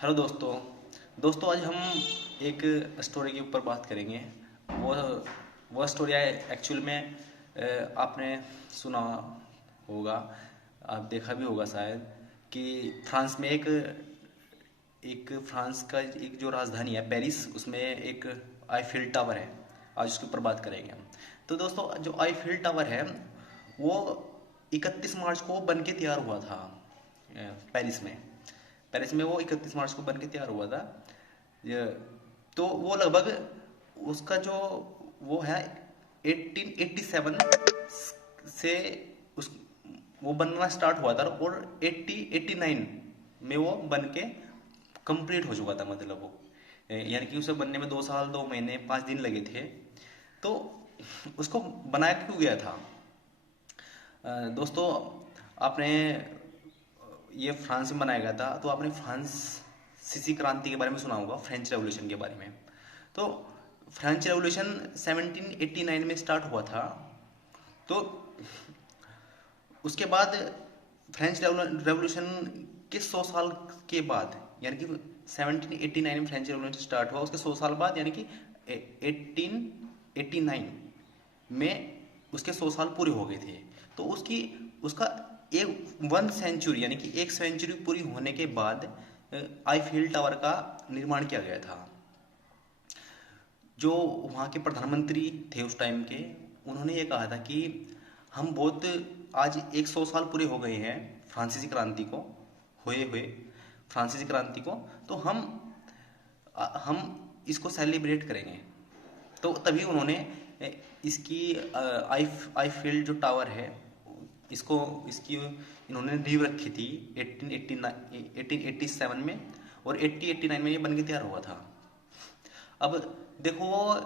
Hello दोस्तों। आज हम एक स्टोरी के ऊपर बात करेंगे। वो वो स्टोरी एक्चुअल में आपने सुना होगा, आप देखा भी होगा शायद, कि फ्रांस में एक एक फ्रांस का एक जो राजधानी है पेरिस, उसमें एक आईफिल टावर है। आज उसके ऊपर बात करेंगे हम। तो दोस्तों, जो आईफिल टावर है वो 31 मार्च को बन के तैयार हुआ था पेरिस में। वो 31 मार्च को बन के तैयार हुआ था। तो वो लगभग उसका जो वो है 1887 से उस वो बनना स्टार्ट हुआ था, और 89 में वो बन के कंप्लीट हो चुका था। मतलब वो यानी कि उसे बनने में 2 साल 2 महीने 5 दिन लगे थे। तो उसको बनाया क्यों गया था? दोस्तों, आपने ये फ्रांस में बनाया गया था, तो आपने फ्रांसीसी क्रांति के बारे में सुना होगा, फ्रेंच रेवोल्यूशन के बारे में। तो फ्रेंच रेवोल्यूशन 1789 में स्टार्ट हुआ था। तो उसके बाद फ्रेंच रेवोल्यूशन के 100 साल के बाद, यानी कि 1789 में फ्रेंच रेवोल्यूशन स्टार्ट हुआ, उसके 100 साल बाद यानी कि 1889 में उसके 100 साल पूरे हो गए थे। तो उसका एक 1 सेंचुरी यानी कि 1 सेंचुरी पूरी होने के बाद आईफिल टावर का निर्माण किया गया था। जो वहाँ के प्रधानमंत्री थे उस टाइम के, उन्होंने ये कहा था कि हम बहुत आज 100 साल पूरे हो गए हैं फ्रांसीसी क्रांति को हुए हुए फ्रांसीसी क्रांति को, तो हम इसको सेलिब्रेट करेंगे। तो तभी उन्होंने इसकी आईफिल जो टावर है, इसको इसकी इन्होंने नींव रखी थी 1887 में, और 1889 में ये बन के तैयार हुआ था। अब देखो,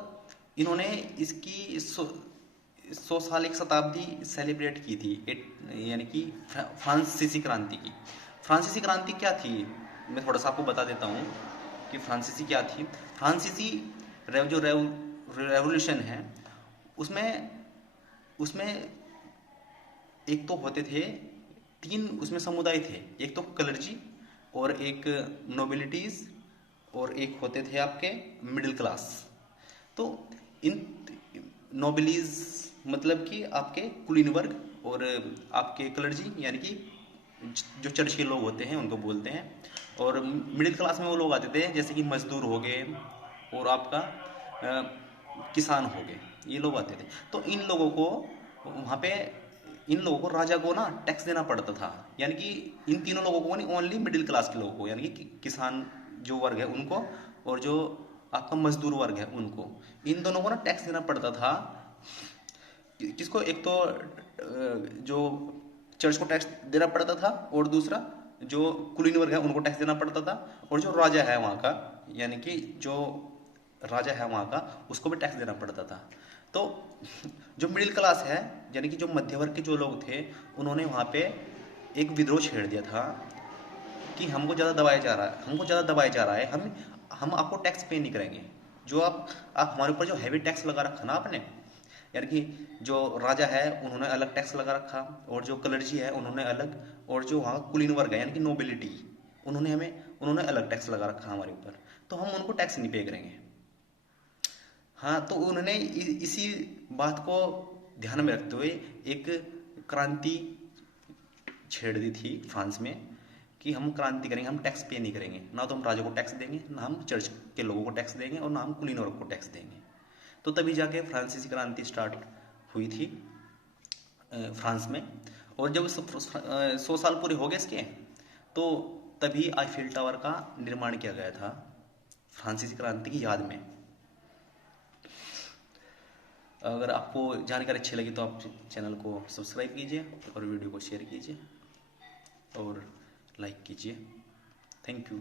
इन्होंने इसकी 100 साल एक शताब्दी सेलिब्रेट की थी, यानी कि फ्रांसीसी क्रांति की। फ्रांसीसी क्रांति क्या थी, मैं थोड़ा सा आपको बता देता हूँ कि फ्रांसीसी क्या थी। फ्रांसीसी जो रेवोल्यूशन है, उसमें उसमें एक तो होते थे 3, उसमें समुदाय थे। एक तो क्लर्जी, और एक नोबिलिटीज, और एक होते थे आपके मिडिल क्लास। तो इन नोबिलीज मतलब कि आपके कुलीन वर्ग, और आपके क्लर्जी यानी कि जो चर्च के लोग होते हैं उनको बोलते हैं। और मिडिल क्लास में वो लोग आते थे जैसे कि मजदूर हो गए, और आपका किसान हो गए, ये लोग आते थे। तो इन लोगों को वहाँ पे इन लोगों को राजा को ना टैक्स देना पड़ता था। यानी कि इन तीनों लोगों को नहीं, ओनली मिडिल क्लास के लोगों को, यानी कि किसान जो वर्ग है उनको, और जो आपका मजदूर वर्ग है उनको, इन दोनों को ना टैक्स देना पड़ता था। किसको? एक तो जो चर्च को टैक्स देना पड़ता था, और दूसरा जो कुलीन वर्ग है उनको टैक्स देना पड़ता था, और जो राजा है वहाँ का, यानी कि जो राजा है वहाँ का, उसको भी टैक्स देना पड़ता था। तो जो मिडिल क्लास है, यानी कि जो मध्य वर्ग के जो लोग थे, उन्होंने वहाँ पे एक विद्रोह छेड़ दिया था कि हमको ज़्यादा दबाया जा रहा है, हम आपको टैक्स पे नहीं करेंगे। जो आप हमारे ऊपर जो हैवी टैक्स लगा रखा ना आपने, यानी कि जो राजा है उन्होंने अलग टैक्स लगा रखा, और जो क्लर्जी है उन्होंने अलग, और जो वहाँ कुलीन वर्ग है यानी कि नोबिलिटी, उन्होंने अलग टैक्स लगा रखा हमारे ऊपर, तो हम उनको टैक्स नहीं पे करेंगे। हाँ, तो उन्होंने इसी बात को ध्यान में रखते हुए एक क्रांति छेड़ दी थी फ्रांस में, कि हम क्रांति करेंगे, हम टैक्स पे नहीं करेंगे। ना तो हम राजा को टैक्स देंगे, ना हम चर्च के लोगों को टैक्स देंगे, और ना हम कुलीन वर्ग को टैक्स देंगे। तो तभी जाके फ्रांसीसी क्रांति स्टार्ट हुई थी फ्रांस में। और जब 100 साल पूरे हो गए इसके, तो तभी आईफिल टावर का निर्माण किया गया था फ्रांसीसी क्रांति की याद में। अगर आपको जानकारी अच्छी लगी तो आप चैनल को सब्सक्राइब कीजिए, और वीडियो को शेयर कीजिए, और लाइक कीजिए। Thank you.